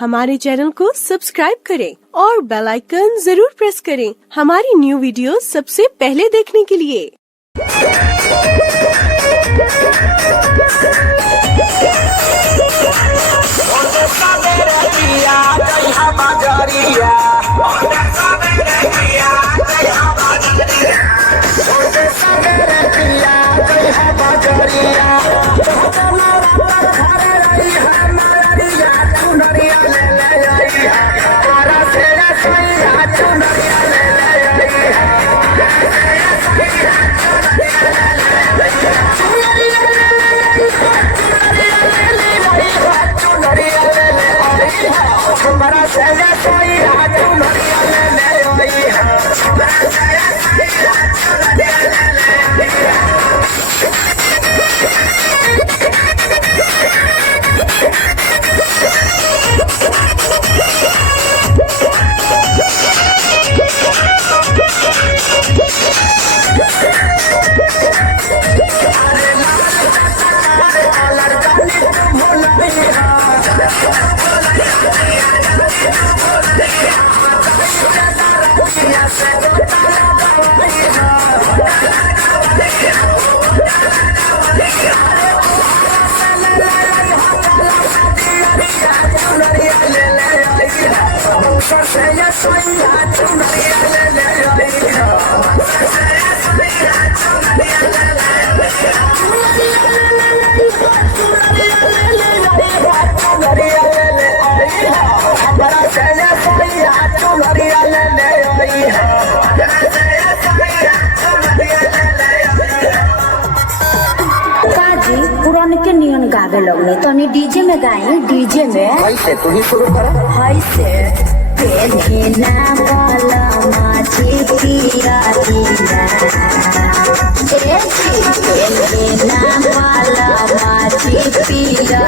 हमारे चैनल को सब्सक्राइब करें और बेल आइकन जरूर प्रेस करें हमारी न्यू वीडियो सबसे पहले देखने के लिए। पुराने नियन गावे लगने तो डीजे में गाए डीजे में कैसे तू ही शुरू कर पेना वाला माझी पिया पेना वाला माझी पिया